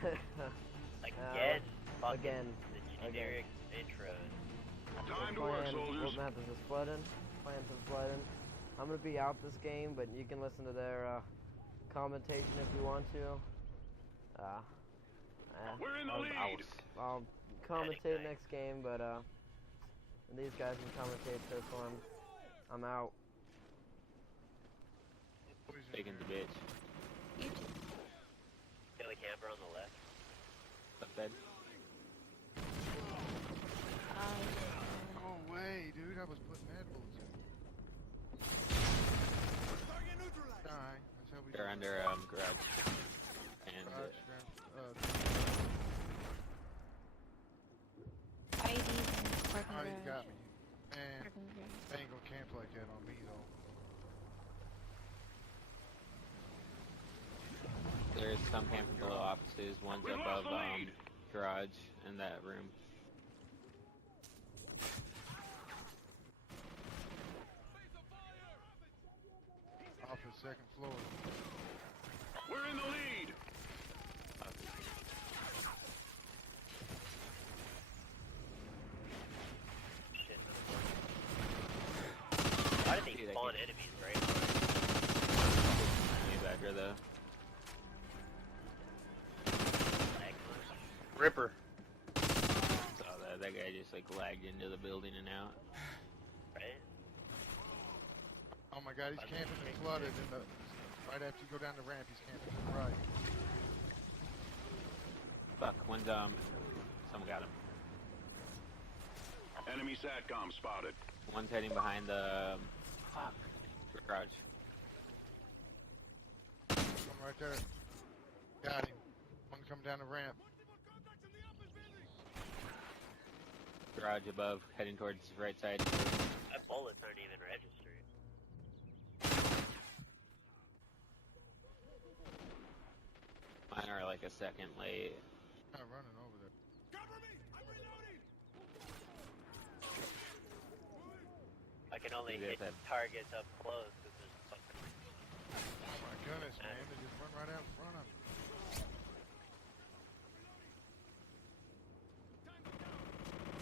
Again. Again. The generic intros. Time to work, soldiers. What map is this? Flooding? Playing some flooding. I'm gonna be out this game, but you can listen to their commentation if you want to. We're in the lead. I'll commentate next game, but these guys can commentate this one. I'm out. Taking the bitch. Kill the camper on the left. Left bed. No way, dude. I was putting mad bullets in. Die. That's how we They're under garage. And oh, you got me. Man, they ain't gonna camp like that on me though. there's some camping below offices. One's above garage in that room. Office second floor. We're in the lead. Shit, why did they spawn enemies right now? Way better though. Ripper. So that guy just like lagged into the building and out. Right? Oh my god, he's camping and flooded in the right after you go down the ramp, he's camping to the right. Fuck, one's someone got him. Enemy SATCOM spotted. One's heading behind the garage. One right there. Got him. One coming down the ramp. Garage above, heading towards the right side. My bullets aren't even registered. Mine are like a second late. Not running over there. Cover me! I'm reloading! I can only Maybe hit that's targets up close because there's fucking... Oh my goodness, man, they just run right out in front of me.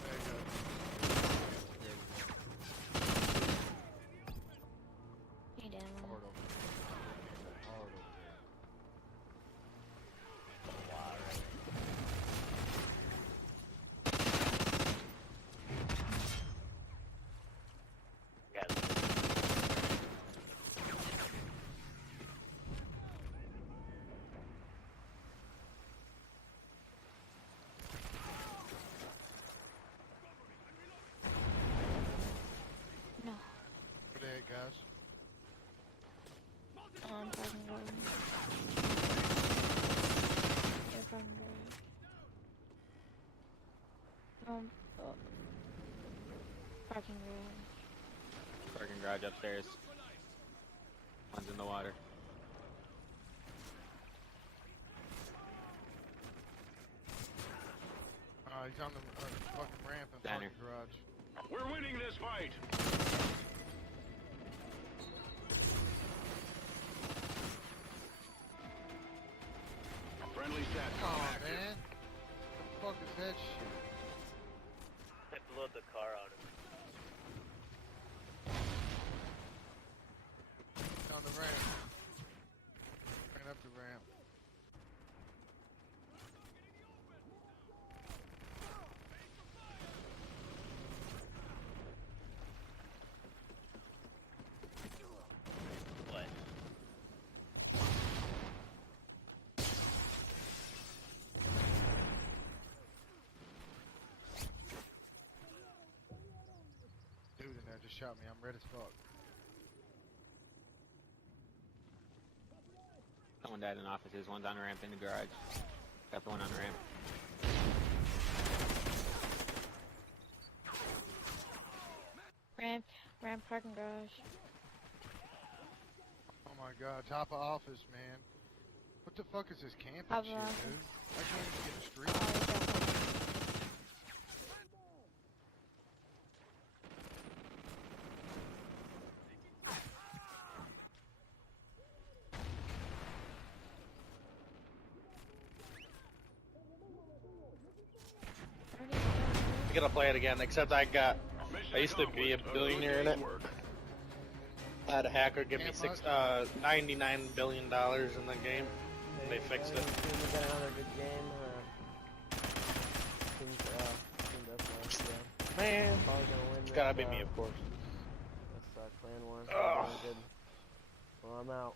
There you go. Hey, Dan. Hard over there. Hard over there. No. Good day, guys. Parking garage. Yeah, parking garage. Parking garage. Parking garage upstairs. One's in the water. He's on the fucking ramp in Diner. parking garage. We're winning this fight. Friendly SATCOM Oh active. man. What the fuck is that shit? I blew up the car on him. He's on the ramp. Ran up the ramp. What? Dude in there just shot me. I'm red as fuck. Someone died in offices. One's on a ramp in the garage. Got the one on the ramp. Ramp, parking garage. Oh my god, top of office, man. What the fuck is this camping Top of shit, office. dude? I can't even get a Oh, street. I'm gonna play it again, except I used to be a billionaire in it. I had a hacker give me $99 billion in the game. They fixed it. We got another good game. Team deathmatch, yeah. Man, Probably gonna win it's this, gotta be me, of course. This clan war. Ugh. Good. Well, I'm out.